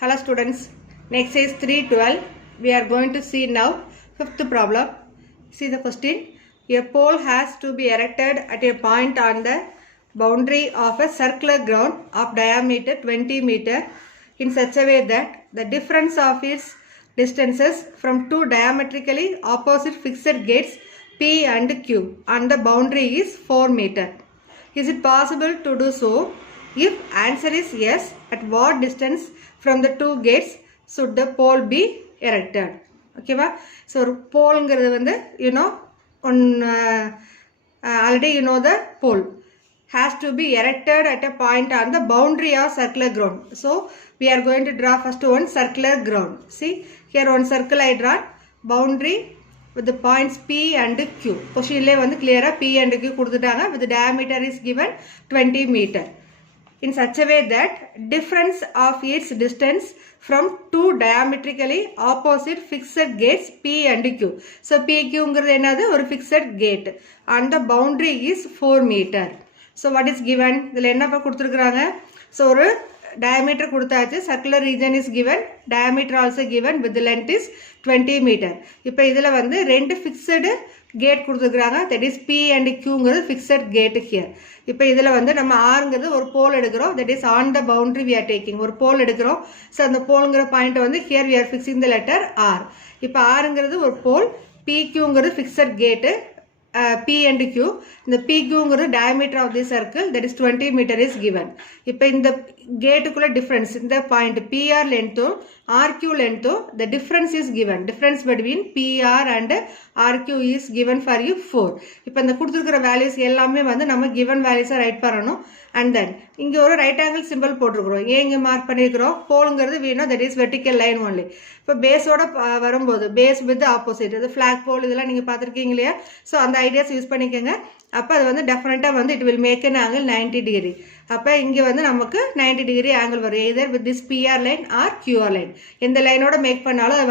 Hello students, next is 312. We are going to see now fifth problem. See the question. A pole has to be erected at a point on the boundary of a circular ground of diameter 20 meter in such a way that the difference of its distances from two diametrically opposite fixed gates P and Q on the boundary is 4 meter. Is it possible to do so? If answer is yes, at what distance from the two gates should the pole be erected? Okay, so pole already you know the pole has to be erected at a point on the boundary of circular ground. So we are going to draw first one circular ground. See here one circle I draw, boundary with the points P and Q. Question clear P and Q with the diameter is given 20 meter. In such a way that difference of its distance from two diametrically opposite fixed gates P and Q. So P, Q is another fixed gate and the boundary is 4 meter. So what is given? So diameter circular region is given, diameter also given with the length is 20 meter. Now this is fixed gate, that is P and Q is fixed gate here. Now this is R pole, that is on the boundary we are taking. One pole, so the pole point here we are fixing the letter R. Now R is one pole, PQ is fixed gate. P and Q, the PQ diameter of the circle, that is 20 meter is given. Now in the gate difference in the point PR length, RQ length, the difference is given. Difference between PR and RQ is given for you 4. Now in the values, we given values are right parano. And then, in your right angle symbol potrugro. Yeng mark panigro, pole we know that is vertical line only. For base order base with the opposite. The flag pole is the so on the ideas use panikenga. Definitely it will make an angle 90 degree. Appa inge 90 degree angle either with this PR line or QR line. In the line oda make pannalo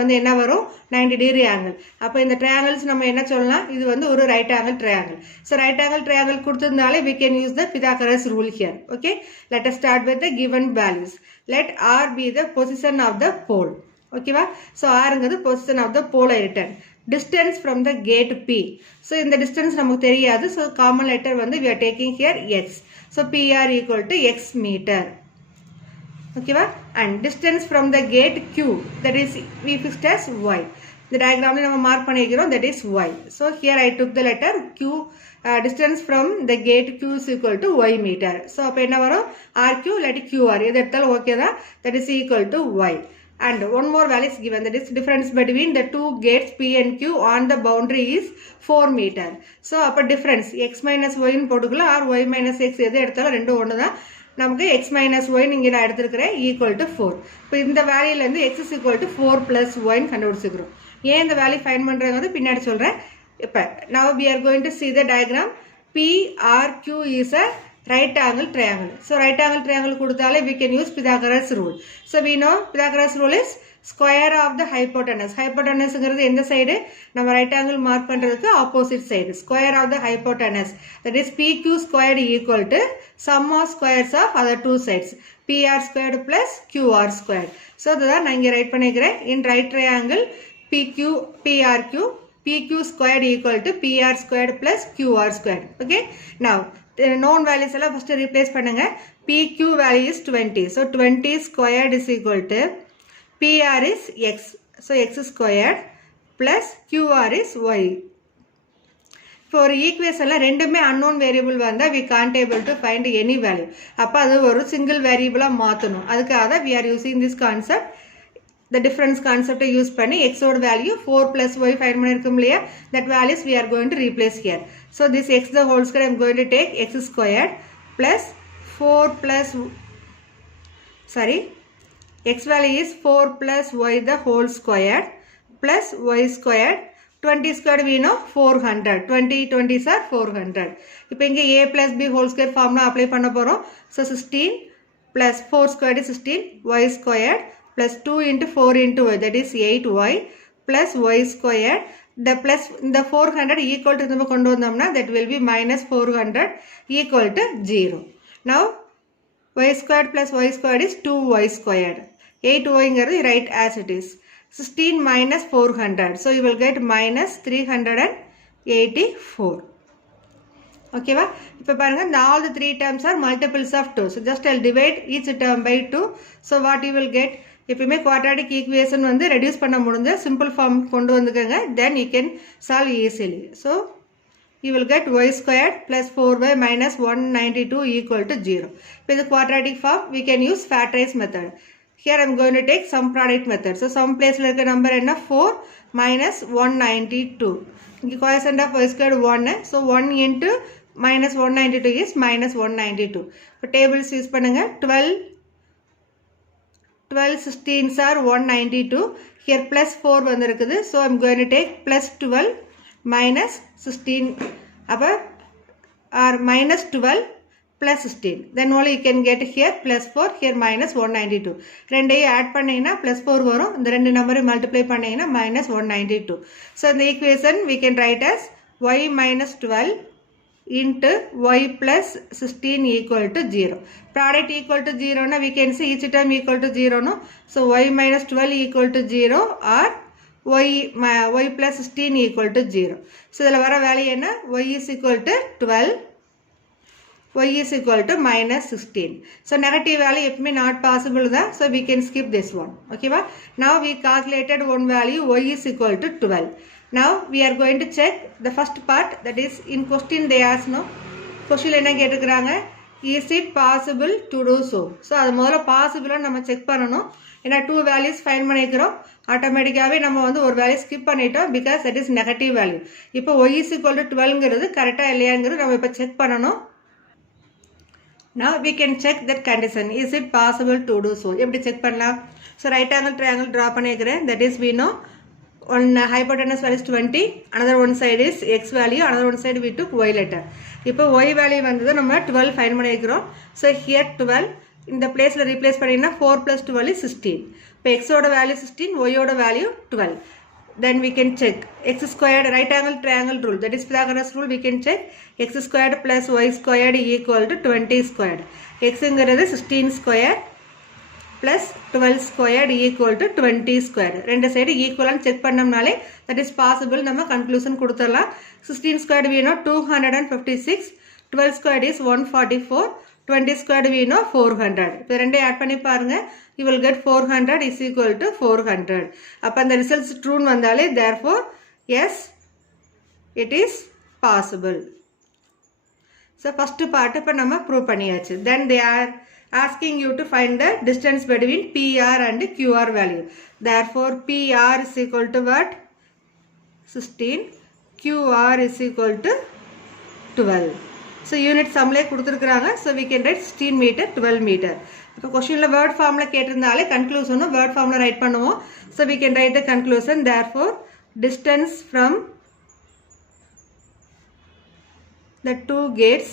90 degree angle. Appa in the triangles nama enna sollala idu oru right angle triangle. So right angle triangle kuduthirundale we can use the Pythagoras rule here. Okay, let us start with the given values. Let R be the position of the pole. Okay, so R is the position of the pole I written. Distance from the gate P. So in the distance namakku theriyadu, so common letter we are taking here x. So PR equal to x meter. Okay, and distance from the gate Q, that is we fixed as y. The diagram we mark that is y. So here I took the letter Q. Distance from the gate Q is equal to y meter. So RQ let QR that is equal to y. And one more value is given, that is difference between the two gates P and Q on the boundary is 4 meter. So upper difference x minus y in particular or y minus x x minus y equal to 4. So in the value x is equal to 4 plus y in the value find now we are going to see the diagram. PRQ is a right angle triangle. So right angle triangle we can use Pythagoras rule. So we know Pythagoras rule is square of the hypotenuse. Hypotenuse is in the side, right angle mark opposite side. Square of the hypotenuse. That is PQ squared equal to sum of squares of other two sides. PR squared plus QR squared. So that I write in right triangle PRQ, PQ squared equal to PR squared plus QR squared. Okay. Now the known values first replace pannunga. PQ value is 20. So 20 squared is equal to PR is x. So x squared plus QR is y. For equation rendume unknown variable we can't able to find any value. Appa adu oru single variable maathanu. Adukkaga we are using this concept. The difference concept use panni x odd value 4 plus y find pannirukkum illaya, that values we are going to replace here. So this x the whole square I am going to take x squared plus 4 plus x value is 4 plus y the whole squared plus y squared. 20 squared we know 400. 20 20s are 400. Now a plus b whole square formula apply panna porom. So 16 plus 4 squared is 16 y squared plus 2 into 4 into y, that is 8y plus y squared. The plus the 400 equal to that will be minus 400 equal to 0. Now y squared plus y squared is 2y squared. 8y ingirudhu write as it is. 16 minus 400. So you will get minus 384. Okay va? இப்போ பாருங்க, all the three terms are multiples of 2. So just I'll divide each term by 2. So what you will get? எப்பயுமே quadratic equation வந்து reduce பண்ண முடிஞ்ச simple form கொண்டு வந்துக்கங்க. Then you can solve easily. So you will get y squared plus 4y minus 192 equal to 0. With the quadratic form, we can use factorize method. Here I am going to take sum product method. So sum place la irukka number enna 4 minus 192. Inga coefficient of y squared 1. So 1 into minus 192 is minus 192. So tables use பண்ணுங்க. 12 16s are 192. Here plus 4 வந்திருக்குது. So I am going to take plus 12 minus 16 or minus 12 plus 16. Then only you can get here plus 4, here minus 192. ரெண்டையும் add பண்ணீங்கன்னா plus 4 வரும். இந்த ரெண்டு நம்பரையும் multiply பண்ணீங்கன்னா minus 192. So the equation we can write as y minus 12 into y plus 16 equal to 0. Product equal to 0 na we can see each term equal to 0 no. So y minus 12 equal to 0 or y plus 16 equal to 0. So idhula vara value enna y is equal to 12, y is equal to minus 16. So negative value eppume not possible da, so we can skip this one. Okay va? Now we calculated one value y is equal to 12. Now we are going to check the first part, that is in question they ask no. Question enna ketukranga, is it possible to do so? So adu modala possible ah nama check pananum. Ena two values find பண்ணிக்கிறோம், ஆட்டோமேட்டிக்காவே நம்ம வந்து ஒரு value skip பண்ணிட்டோம் because that is negative value. இப்போ y is equal to 12 ங்கிறது கரெக்ட்டா இல்லையாங்கிறது நம்ம இப்ப செக் பண்ணனும். Now we can check that condition, is it possible to do so? எப்படி செக் பண்ணலாம்? So right angle triangle draw பண்ணிக்கிறேன். That is we know one hypotenuse value is 20, another one side is x value, another one side we took y letter. இப்போ y value வந்தது நம்ம 12 find பண்ணிக்கிறோம். So here 12 இந்த பிளேஸ்ல replace பண்ணீங்கன்னா 4 plus 12 is 16. இப்போ x ஓட வேல்யூ 16, y ஓட value 12. Then we can check x squared, right angle triangle rule, that is Pythagoras rule. We can check x squared plus y squared equal to 20 squared. X ங்கிறது 16 squared plus 12 squared equal to 20 squared. ரெண்டு side ஈக்குவலான்னு check பண்ணோம்னாலே that is possible, நம்ம conclusion கொடுத்துடலாம். 16 squared we know 256, 12 squared is 144, 20 squared we know 400. இப்போ ரெண்டே add பண்ணி பாருங்க, you will get 400 is equal to 400. அப்ப அந்த ரிசல்ட்ஸ் ட்ரூன்னு வந்தாலே therefore yes it is possible. So first part இப்ப நம்ம ப்ரூவ் பண்ணியாச்சு. Then they are asking you to find the distance between PR and QR value. Therefore PR is equal to what? 16. QR is equal to 12. So unit sum la கொடுத்திருக்காங்க. So we can write 16 meter 12 meter. இப்போ क्वेश्चनல word formல கேட்டிருந்தாலே கன்க்ளூஷனும் word formல right பண்ணுவோம். So we can write the conclusion. Therefore distance from the two gates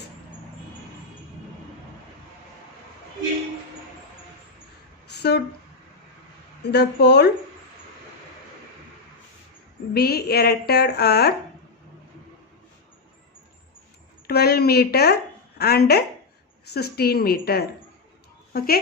should the pole be erected are 12 meter and 16 meter. Okay.